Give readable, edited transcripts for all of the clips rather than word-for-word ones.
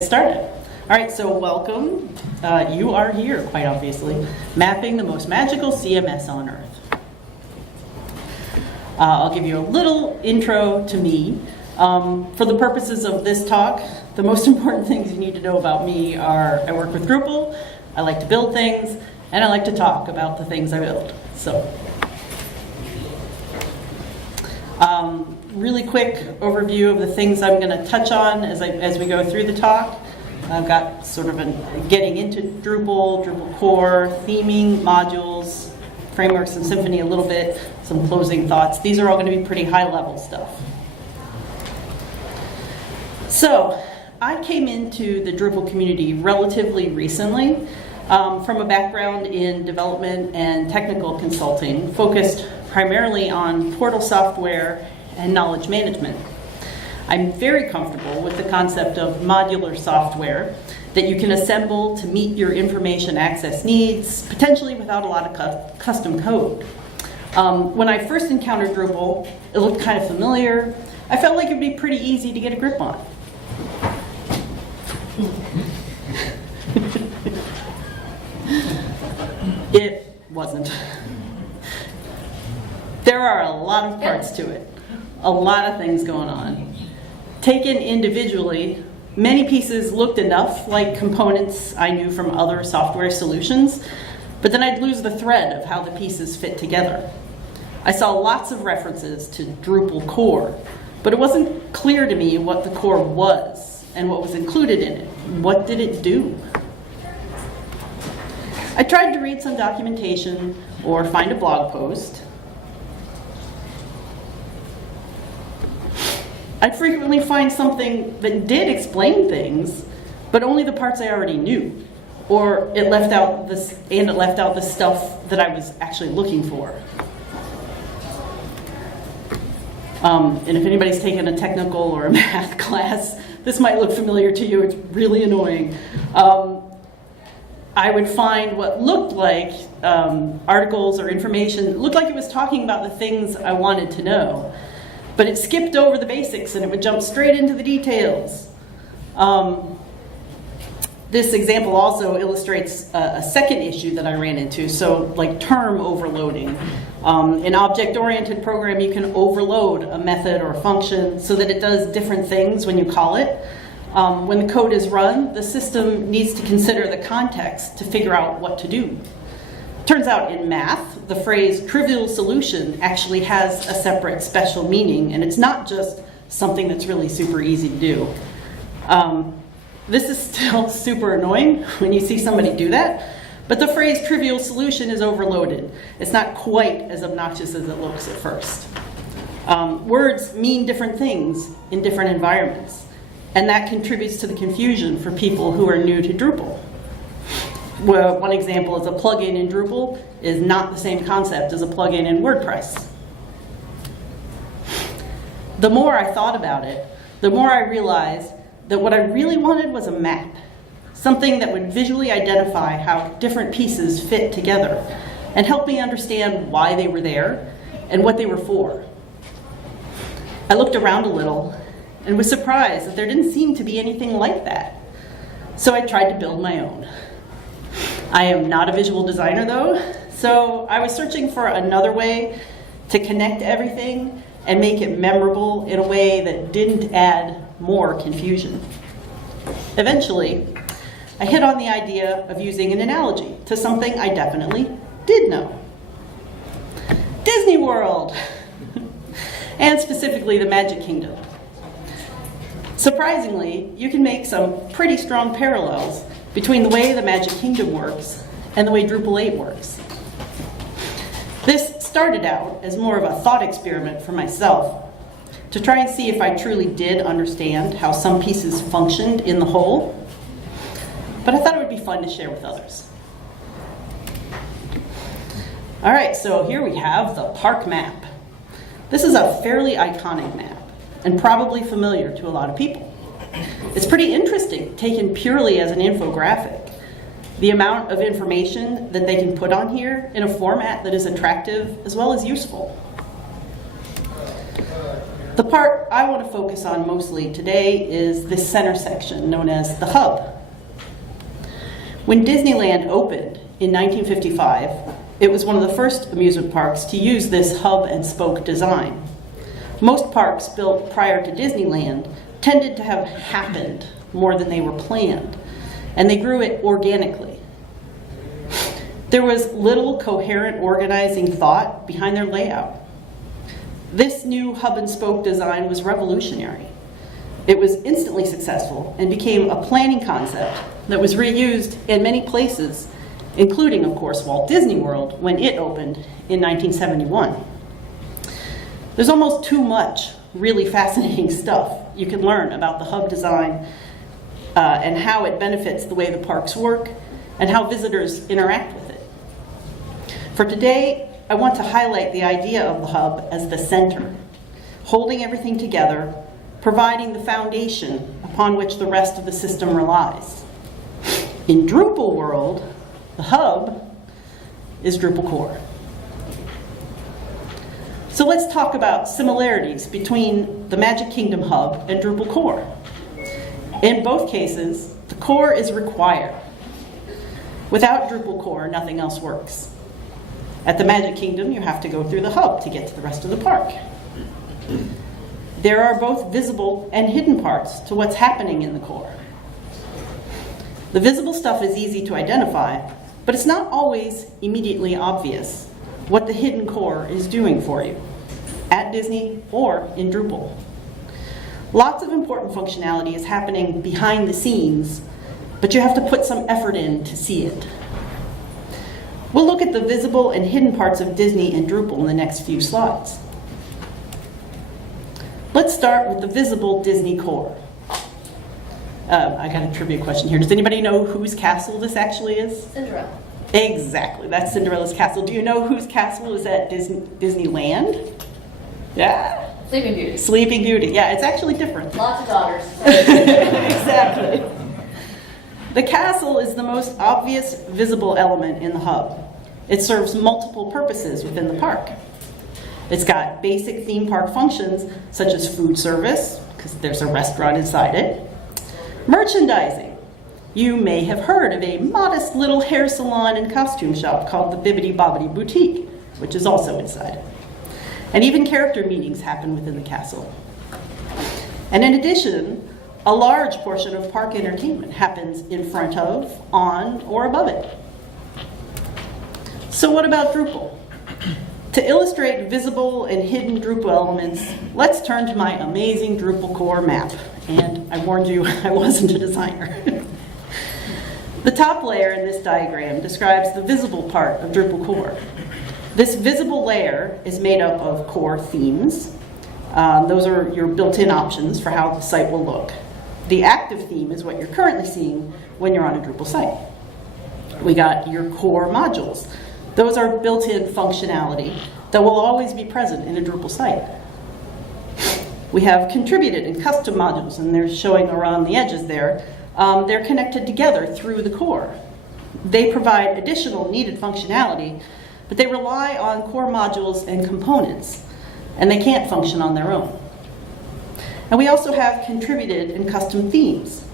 Started. All right, so welcome. You are here, quite obviously, mapping the most magical CMS on earth. I'll give you a little intro to me. For the purposes of this talk, the most important things you need to know about me are I work with Drupal, I like to build things, and I like to talk about the things I build. So, really quick overview of the things I'm going to touch on as we go through the talk. I've got sort of getting into Drupal, Drupal Core, theming, modules, frameworks, and Symfony a little bit, some closing thoughts. These are all going to be pretty high-level stuff. So, I came into the Drupal community relatively recently from a background in development and technical consulting, focused primarily on portal software and knowledge management. I'm very comfortable with the concept of modular software that you can assemble to meet your information access needs, potentially without a lot of custom code. When I first encountered Drupal, it looked kind of familiar. I felt like it would be pretty easy to get a grip on. It wasn't. There are a lot of parts to it, a lot of things going on. Taken individually, many pieces looked enough like components I knew from other software solutions, but then I'd lose the thread of how the pieces fit together. I saw lots of references to Drupal Core, but it wasn't clear to me what the core was and what was included in it. What did it do? I tried to read some documentation or find a blog post. I'd frequently find something that did explain things, but only the parts I already knew, or it left out the stuff that I was actually looking for. And if anybody's taken a technical or a math class, this might look familiar to you. It's really annoying. I would find what looked like articles or information. It looked like it was talking about the things I wanted to know, but it skipped over the basics and it would jump straight into the details. This example also illustrates a second issue that I ran into, so like term overloading. In object-oriented program, you can overload a method or a function so that it does different things when you call it. When the code is run, the system needs to consider the context to figure out what to do. Turns out in math, the phrase trivial solution actually has a separate special meaning, and it's not just something that's really super easy to do. This is still super annoying when you see somebody do that, but the phrase trivial solution is overloaded. It's not quite as obnoxious as it looks at first. Words mean different things in different environments, and that contributes to the confusion for people who are new to Drupal. Well, one example is a plugin in Drupal is not the same concept as a plugin in WordPress. The more I thought about it, the more I realized that what I really wanted was a map, something that would visually identify how different pieces fit together and help me understand why they were there and what they were for. I looked around a little and was surprised that there didn't seem to be anything like that. So I tried to build my own. I am not a visual designer though, so I was searching for another way to connect everything and make it memorable in a way that didn't add more confusion. Eventually, I hit on the idea of using an analogy to something I definitely did know. Disney World, and specifically the Magic Kingdom. Surprisingly, you can make some pretty strong parallels between the way the Magic Kingdom works and the way Drupal 8 works. This started out as more of a thought experiment for myself to try and see if I truly did understand how some pieces functioned in the whole, but I thought it would be fun to share with others. All right, so here we have the park map. This is a fairly iconic map and probably familiar to a lot of people. It's pretty interesting, taken purely as an infographic. The amount of information that they can put on here in a format that is attractive as well as useful. The part I want to focus on mostly today is this center section known as the hub. When Disneyland opened in 1955, it was one of the first amusement parks to use this hub and spoke design. Most parks built prior to Disneyland tended to have happened more than they were planned, and they grew it organically. There was little coherent organizing thought behind their layout. This new hub and spoke design was revolutionary. It was instantly successful and became a planning concept that was reused in many places, including, of course, Walt Disney World when it opened in 1971. There's almost too much really fascinating stuff you can learn about the hub design and how it benefits the way the parks work and how visitors interact with it. For today, I want to highlight the idea of the hub as the center, holding everything together, providing the foundation upon which the rest of the system relies. In Drupal world, the hub is Drupal Core. So let's talk about similarities between the Magic Kingdom hub and Drupal Core. In both cases, the core is required. Without Drupal Core, nothing else works. At the Magic Kingdom, you have to go through the hub to get to the rest of the park. There are both visible and hidden parts to what's happening in the core. The visible stuff is easy to identify, but it's not always immediately obvious what the hidden core is doing for you, at Disney or in Drupal. Lots of important functionality is happening behind the scenes, but you have to put some effort in to see it. We'll look at the visible and hidden parts of Disney and Drupal in the next few slides. Let's start with the visible Disney core. I got a trivia question here. Does anybody know whose castle this actually is? Cinderella. Exactly, that's Cinderella's castle. Do you know whose castle is at Disneyland? Yeah? Sleeping Beauty. Sleeping Beauty, yeah, it's actually different. Lots of daughters. Exactly. The castle is the most obvious visible element in the hub. It serves multiple purposes within the park. It's got basic theme park functions such as food service, because there's a restaurant inside it. Merchandising. You may have heard of a modest little hair salon and costume shop called the Bibbidi Bobbidi Boutique, which is also inside. And even character meetings happen within the castle. And in addition, a large portion of park entertainment happens in front of, on, or above it. So what about Drupal? To illustrate visible and hidden Drupal elements, let's turn to my amazing Drupal core map. And I warned you, I wasn't a designer. The top layer in this diagram describes the visible part of Drupal core. This visible layer is made up of core themes. Those are your built-in options for how the site will look. The active theme is what you're currently seeing when you're on a Drupal site. We got your core modules. Those are built-in functionality that will always be present in a Drupal site. We have contributed and custom modules, and they're showing around the edges there. They're connected together through the core. They provide additional needed functionality, but they rely on core modules and components, and they can't function on their own. And we also have contributed and custom themes.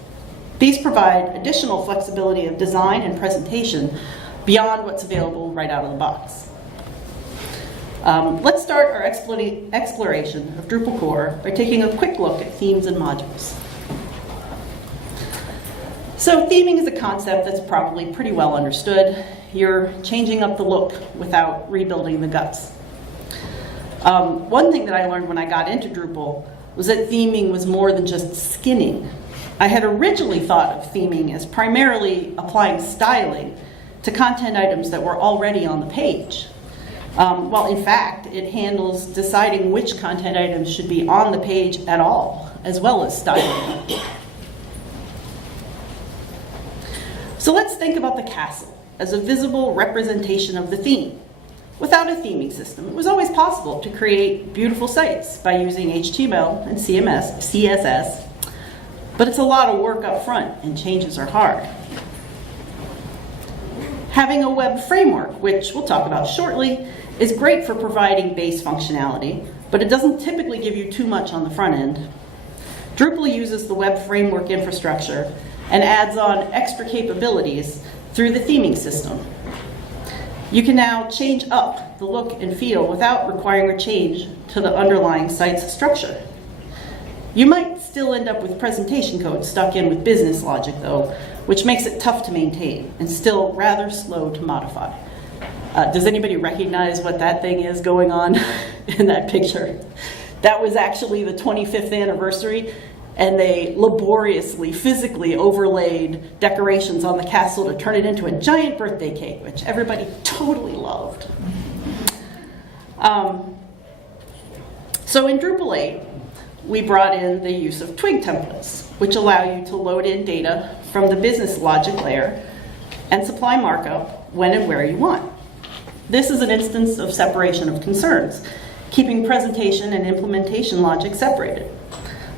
These provide additional flexibility of design and presentation beyond what's available right out of the box. Let's start our exploration of Drupal core by taking a quick look at themes and modules. So theming is a concept that's probably pretty well understood. You're changing up the look without rebuilding the guts. One thing that I learned when I got into Drupal was that theming was more than just skinning. I had originally thought of theming as primarily applying styling to content items that were already on the page. Well, in fact, it handles deciding which content items should be on the page at all, as well as styling. So let's think about the castle as a visible representation of the theme. Without a theming system, it was always possible to create beautiful sites by using HTML and CSS, but it's a lot of work up front and changes are hard. Having a web framework, which we'll talk about shortly, is great for providing base functionality, but it doesn't typically give you too much on the front end. Drupal uses the web framework infrastructure and adds on extra capabilities through the theming system. You can now change up the look and feel without requiring a change to the underlying site's structure. You might still end up with presentation code stuck in with business logic, though, which makes it tough to maintain and still rather slow to modify. Does anybody recognize what that thing is going on in that picture? That was actually the 25th anniversary, and they laboriously, physically overlaid decorations on the castle to turn it into a giant birthday cake, which everybody totally loved. So in Drupal 8, we brought in the use of twig templates, which allow you to load in data from the business logic layer and supply markup when and where you want. This is an instance of separation of concerns, keeping presentation and implementation logic separated.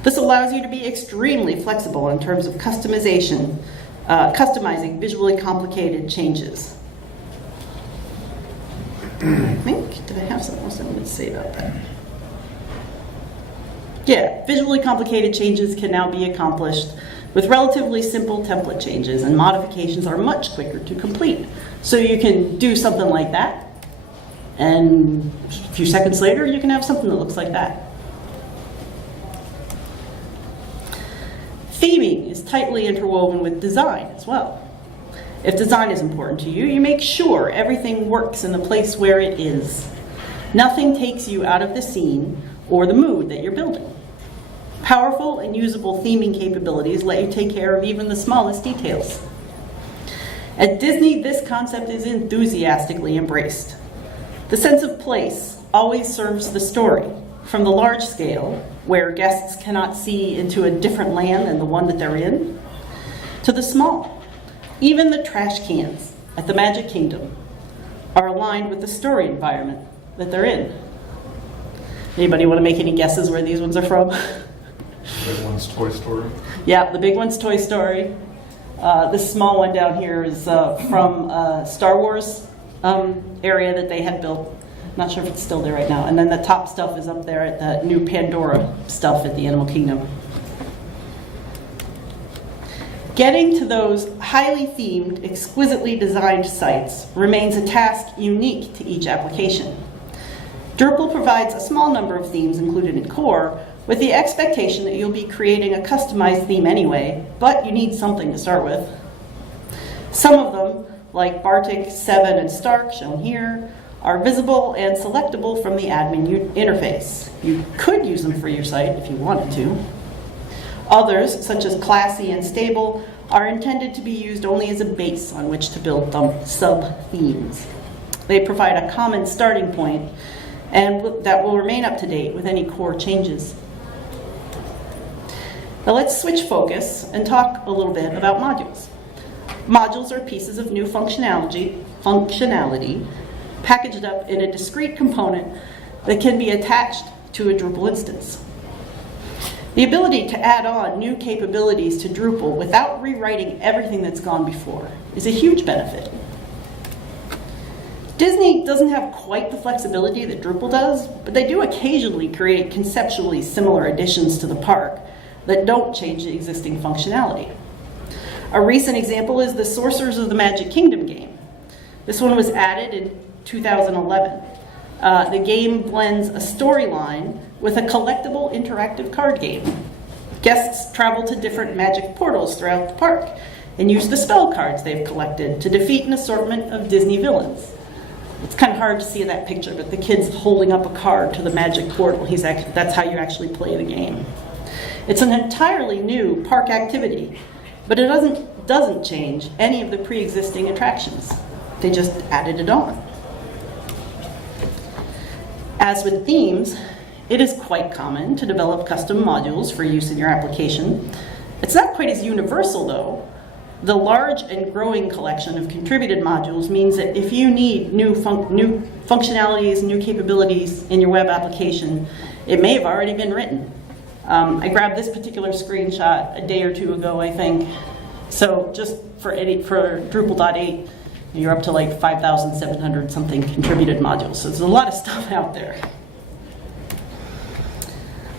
This allows you to be extremely flexible in terms of customization, customizing visually complicated changes. I think, did I have something else I wanted to say about that? Yeah, visually complicated changes can now be accomplished with relatively simple template changes, and modifications are much quicker to complete. So you can do something like that, and a few seconds later, you can have something that looks like that. Theming is tightly interwoven with design as well. If design is important to you, you make sure everything works in the place where it is. Nothing takes you out of the scene or the mood that you're building. Powerful and usable theming capabilities let you take care of even the smallest details. At Disney, this concept is enthusiastically embraced. The sense of place always serves the story, from the large scale, where guests cannot see into a different land than the one that they're in, to the small. Even the trash cans at the Magic Kingdom are aligned with the story environment that they're in. Anybody want to make any guesses where these ones are from? The big one's Toy Story. Yeah, the big one's Toy Story. This small one down here is from Star Wars area that they had built. Not sure if it's still there right now. And then the top stuff is up there at the new Pandora stuff at the Animal Kingdom. Getting to those highly themed, exquisitely designed sites remains a task unique to each application. Drupal provides a small number of themes included in Core, with the expectation that you'll be creating a customized theme anyway, but you need something to start with. Some of them, like Bartik, Seven, and Stark, shown here, are visible and selectable from the admin interface. You could use them for your site if you wanted to. Others, such as Classy and Stable, are intended to be used only as a base on which to build sub-themes. They provide a common starting point, and that will remain up to date with any core changes. Now let's switch focus and talk a little bit about modules. Modules are pieces of new functionality packaged up in a discrete component that can be attached to a Drupal instance. The ability to add on new capabilities to Drupal without rewriting everything that's gone before is a huge benefit. Disney doesn't have quite the flexibility that Drupal does, but they do occasionally create conceptually similar additions to the park that don't change the existing functionality. A recent example is the Sorcerers of the Magic Kingdom game. This one was added in 2011. The game blends a storyline with a collectible interactive card game. Guests travel to different magic portals throughout the park and use the spell cards they've collected to defeat an assortment of Disney villains. It's kind of hard to see in that picture, but the kid's holding up a card to the magic portal. That's how you actually play the game. It's an entirely new park activity, but it doesn't change any of the pre-existing attractions. They just added it on. As with themes, it is quite common to develop custom modules for use in your application. It's not quite as universal, though. The large and growing collection of contributed modules means that if you need new functionalities, new capabilities in your web application, it may have already been written. I grabbed this particular screenshot a day or two ago, I think. So just for Drupal.8, you're up to like 5,700 something contributed modules. So there's a lot of stuff out there.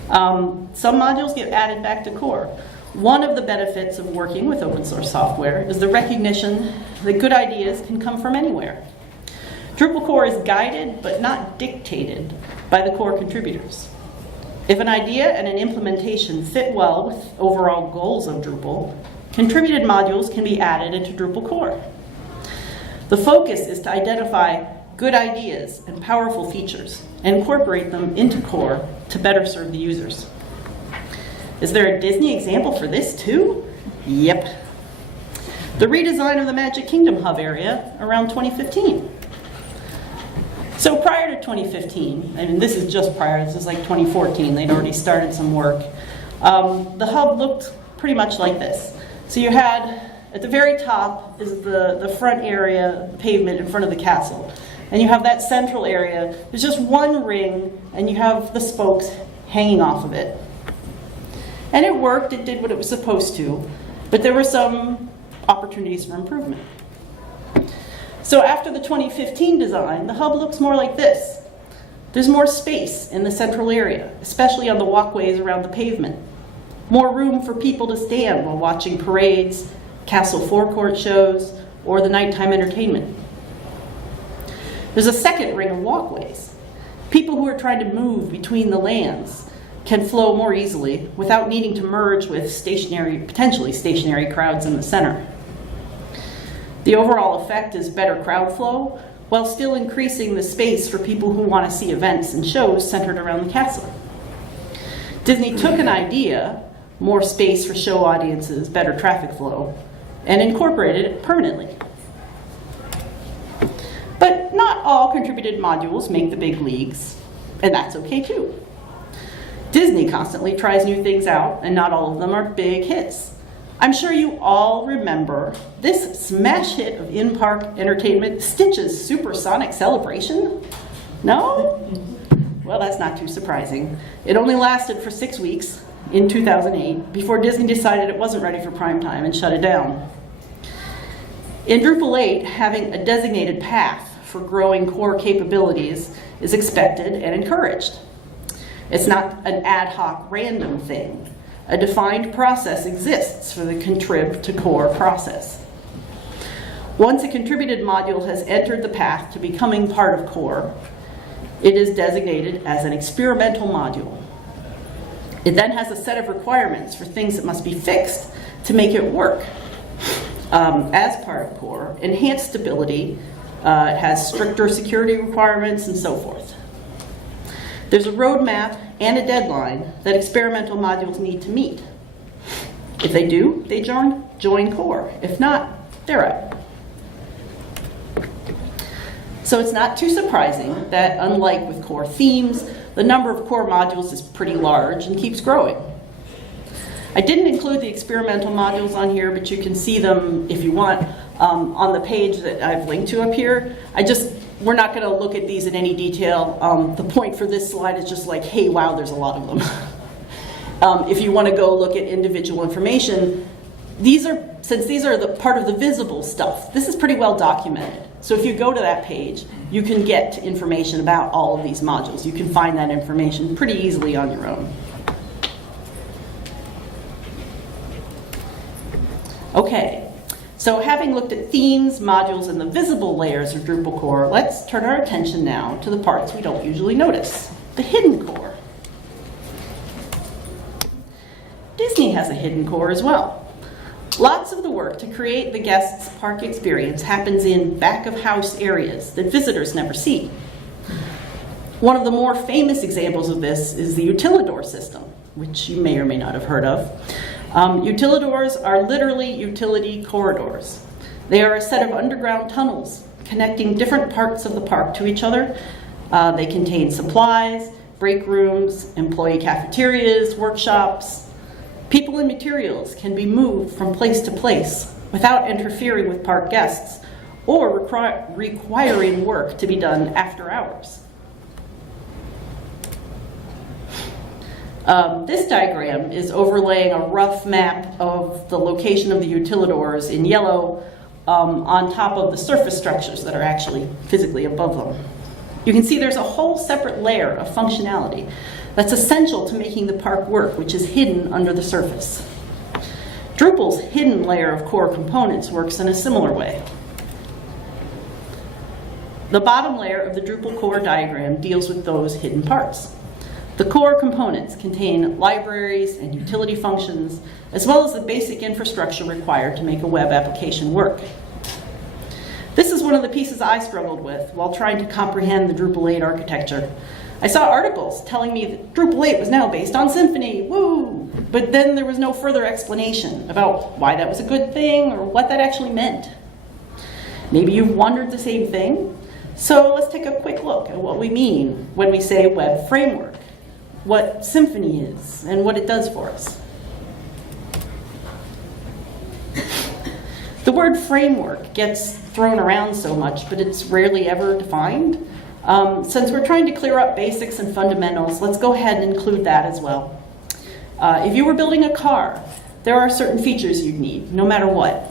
Some modules get added back to core. One of the benefits of working with open source software is the recognition that good ideas can come from anywhere. Drupal core is guided but not dictated by the core contributors. If an idea and an implementation fit well with overall goals of Drupal, contributed modules can be added into Drupal core. The focus is to identify good ideas and powerful features and incorporate them into core to better serve the users. Is there a Disney example for this too? Yep. The redesign of the Magic Kingdom hub area around 2015. So prior to 2015, and this is just prior, this is like 2014, they'd already started some work. The hub looked pretty much like this. So you had, at the very top is the front area, pavement in front of the castle. And you have that central area. There's just one ring, and you have the spokes hanging off of it. And it worked, it did what it was supposed to, but there were some opportunities for improvement. So after the 2015 design, the hub looks more like this. There's more space in the central area, especially on the walkways around the pavement. More room for people to stand while watching parades, castle forecourt shows, or the nighttime entertainment. There's a second ring of walkways. People who are trying to move between the lands can flow more easily without needing to merge with potentially stationary crowds in the center. The overall effect is better crowd flow, while still increasing the space for people who want to see events and shows centered around the castle. Disney took an idea, more space for show audiences, better traffic flow, and incorporated it permanently. But not all contributed modules make the big leagues, and that's okay too. Disney constantly tries new things out, and not all of them are big hits. I'm sure you all remember this smash hit of in-park entertainment, Stitch's Supersonic Celebration? No? Well, that's not too surprising. It only lasted for 6 weeks in 2008 before Disney decided it wasn't ready for prime time and shut it down. In Drupal 8, having a designated path for growing core capabilities is expected and encouraged. It's not an ad hoc random thing. A defined process exists for the contrib to core process. Once a contributed module has entered the path to becoming part of core, it is designated as an experimental module. It then has a set of requirements for things that must be fixed to make it work as part of core. Enhanced stability, it has stricter security requirements, and so forth. There's a roadmap and a deadline that experimental modules need to meet. If they do, they join core. If not, they're out. So it's not too surprising that, unlike with core themes, the number of core modules is pretty large and keeps growing. I didn't include the experimental modules on here, but you can see them if you want on the page that I've linked to up here. We're not going to look at these in any detail. The point for this slide is just like, hey, wow, there's a lot of them. If you want to go look at individual information, since these are the part of the visible stuff, this is pretty well documented. So if you go to that page, you can get information about all of these modules. You can find that information pretty easily on your own. Okay. So having looked at themes, modules, and the visible layers of Drupal core, let's turn our attention now to the parts we don't usually notice, the hidden core. Disney has a hidden core as well. Lots of the work to create the guest's park experience happens in back-of-house areas that visitors never see. One of the more famous examples of this is the utilidor system, which you may or may not have heard of. Utilidors are literally utility corridors. They are a set of underground tunnels connecting different parts of the park to each other. They contain supplies, break rooms, employee cafeterias, workshops. People and materials can be moved from place to place without interfering with park guests or requiring work to be done after hours. This diagram is overlaying a rough map of the location of the utilidors in yellow on top of the surface structures that are actually physically above them. You can see there's a whole separate layer of functionality that's essential to making the park work, which is hidden under the surface. Drupal's hidden layer of core components works in a similar way. The bottom layer of the Drupal core diagram deals with those hidden parts. The core components contain libraries and utility functions, as well as the basic infrastructure required to make a web application work. This is one of the pieces I struggled with while trying to comprehend the Drupal 8 architecture. I saw articles telling me that Drupal 8 was now based on Symfony, woo! But then there was no further explanation about why that was a good thing or what that actually meant. Maybe you've wondered the same thing? So let's take a quick look at what we mean when we say web framework, what Symfony is, and what it does for us. The word framework gets thrown around so much, but it's rarely ever defined. Since we're trying to clear up basics and fundamentals, let's go ahead and include that as well. If you were building a car, there are certain features you'd need, no matter what.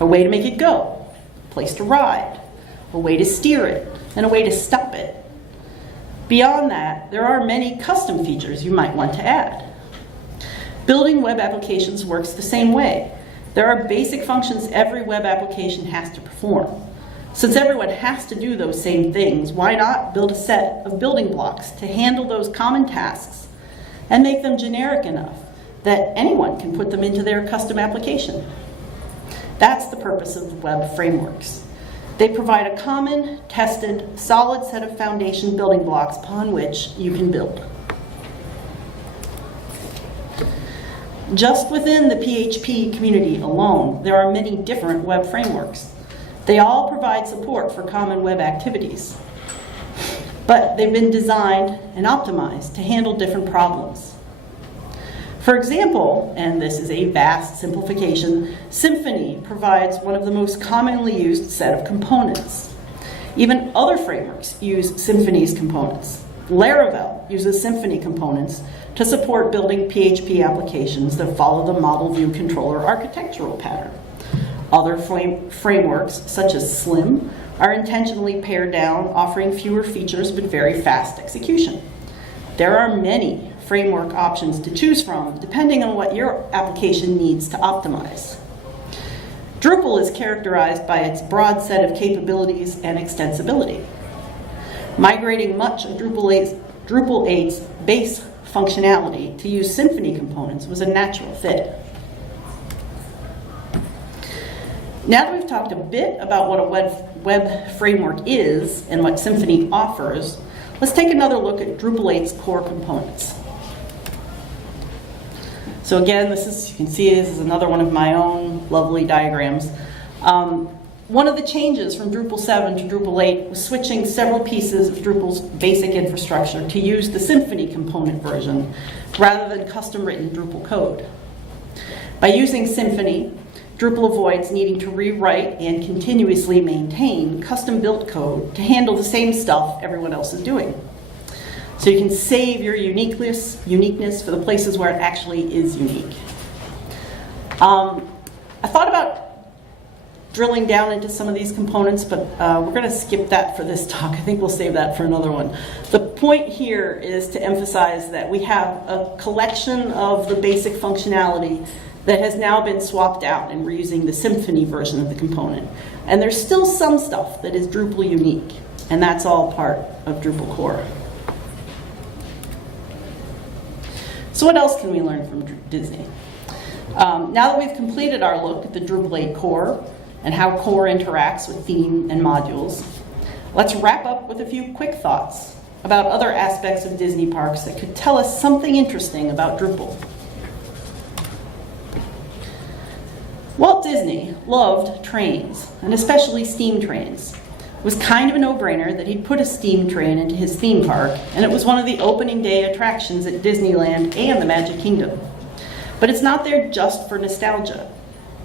A way to make it go, a place to ride, a way to steer it, and a way to stop it. Beyond that, there are many custom features you might want to add. Building web applications works the same way. There are basic functions every web application has to perform. Since everyone has to do those same things, why not build a set of building blocks to handle those common tasks and make them generic enough that anyone can put them into their custom application? That's the purpose of web frameworks. They provide a common, tested, solid set of foundation building blocks upon which you can build. Just within the PHP community alone, there are many different web frameworks. They all provide support for common web activities, but they've been designed and optimized to handle different problems. For example, and this is a vast simplification, Symfony provides one of the most commonly used set of components. Even other frameworks use Symfony's components. Laravel uses Symfony components to support building PHP applications that follow the model view controller architectural pattern. Other frameworks, such as Slim, are intentionally pared down, offering fewer features but very fast execution. There are many framework options to choose from, depending on what your application needs to optimize. Drupal is characterized by its broad set of capabilities and extensibility. Migrating much of Drupal 8's base functionality to use Symfony components was a natural fit. Now that we've talked a bit about what a web framework is and what Symfony offers, let's take another look at Drupal 8's core components. So again, you can see this is another one of my own lovely diagrams. One of the changes from Drupal 7 to Drupal 8 was switching several pieces of Drupal's basic infrastructure to use the Symfony component version rather than custom-written Drupal code. By using Symfony, Drupal avoids needing to rewrite and continuously maintain custom-built code to handle the same stuff everyone else is doing. So you can save your uniqueness for the places where it actually is unique. I thought about drilling down into some of these components, but we're going to skip that for this talk. I think we'll save that for another one. The point here is to emphasize that we have a collection of the basic functionality that has now been swapped out, and we're using the Symfony version of the component. And there's still some stuff that is Drupal unique, and that's all part of Drupal core. So what else can we learn from Disney? Now that we've completed our look at the Drupal 8 core and how core interacts with theme and modules, let's wrap up with a few quick thoughts about other aspects of Disney parks that could tell us something interesting about Drupal. Walt Disney loved trains, and especially steam trains. It was kind of a no-brainer that he'd put a steam train into his theme park, and it was one of the opening day attractions at Disneyland and the Magic Kingdom. But it's not there just for nostalgia.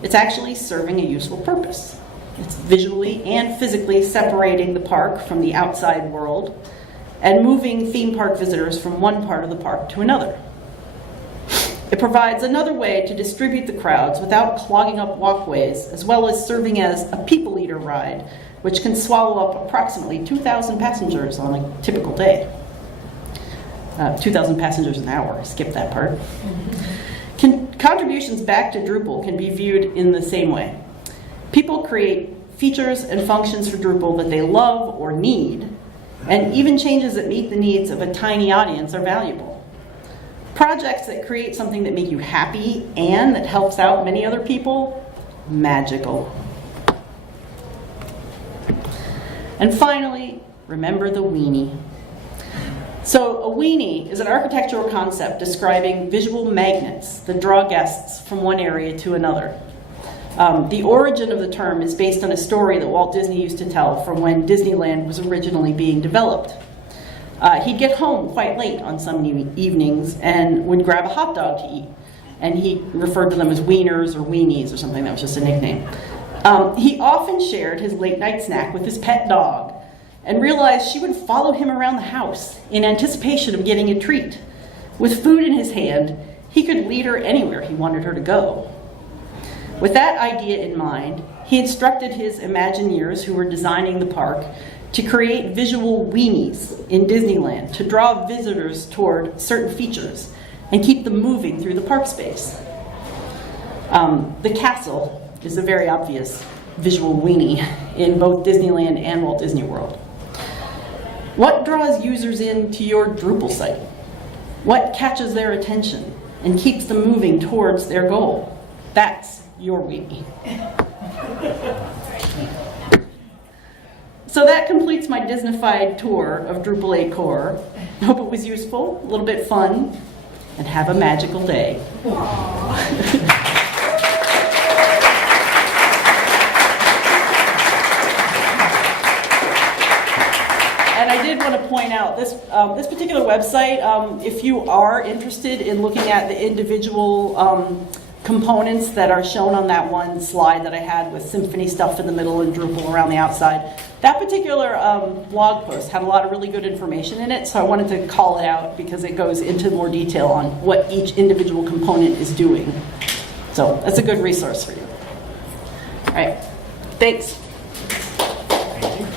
It's actually serving a useful purpose. It's visually and physically separating the park from the outside world and moving theme park visitors from one part of the park to another. It provides another way to distribute the crowds without clogging up walkways, as well as serving as a people eater ride, which can swallow up approximately 2,000 passengers on a typical day. 2,000 passengers an hour. Skip that part. Contributions back to Drupal can be viewed in the same way. People create features and functions for Drupal that they love or need, and even changes that meet the needs of a tiny audience are valuable. Projects that create something that make you happy and that helps out many other people, magical. And finally, remember the weenie. So a weenie is an architectural concept describing visual magnets that draw guests from one area to another. The origin of the term is based on a story that Walt Disney used to tell from when Disneyland was originally being developed. He'd get home quite late on some evenings and would grab a hot dog to eat. And he referred to them as wieners or weenies or something. That was just a nickname. He often shared his late night snack with his pet dog and realized she would follow him around the house in anticipation of getting a treat. With food in his hand, he could lead her anywhere he wanted her to go. With that idea in mind, he instructed his Imagineers who were designing the park to create visual weenies in Disneyland to draw visitors toward certain features and keep them moving through the park space. The castle is a very obvious visual weenie in both Disneyland and Walt Disney World. What draws users into your Drupal site? What catches their attention and keeps them moving towards their goal? That's your weenie. So that completes my Disneyfied tour of Drupal Core. I hope it was useful, a little bit fun, and have a magical day. And I did want to point out this this particular website, if you are interested in looking at the individual components that are shown on that one slide that I had with Symfony stuff in the middle and Drupal around the outside, that particular blog post had a lot of really good information in it, so I wanted to call it out because it goes into more detail on what each individual component is doing. So that's a good resource for you. All right, thanks. Thank you.